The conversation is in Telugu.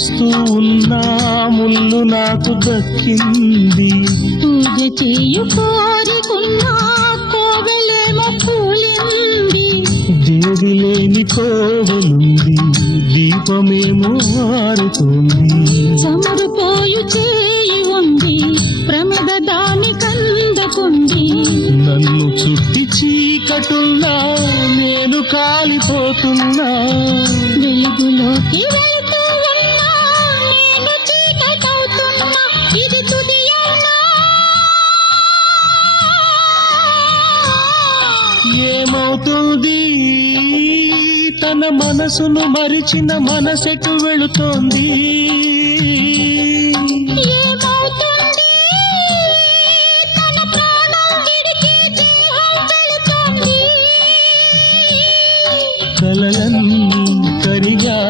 చూస్తూ ఉన్నా ముళ్ళు నాకు దక్కింది. పూజ చేయు కోరికున్నా కోవెలేమో కూలింది. దేవి లేని కోవలుంది, దీపమేమో ఆరుతోంది. చమురుపోయు చేయి ఉంది, ప్రమిద దాని కందకుంది. నన్ను చుట్టి చీకటున్నా నేను కాలిపోతున్నా. వెలుగులోకి వెళ్తూ ఉన్నా నేను చీకటవుతున్నా. ఇది తుదియన్నా ఏమవుతుంది? తన మనసును మరిచిన మనసెటు వెళుతోంది.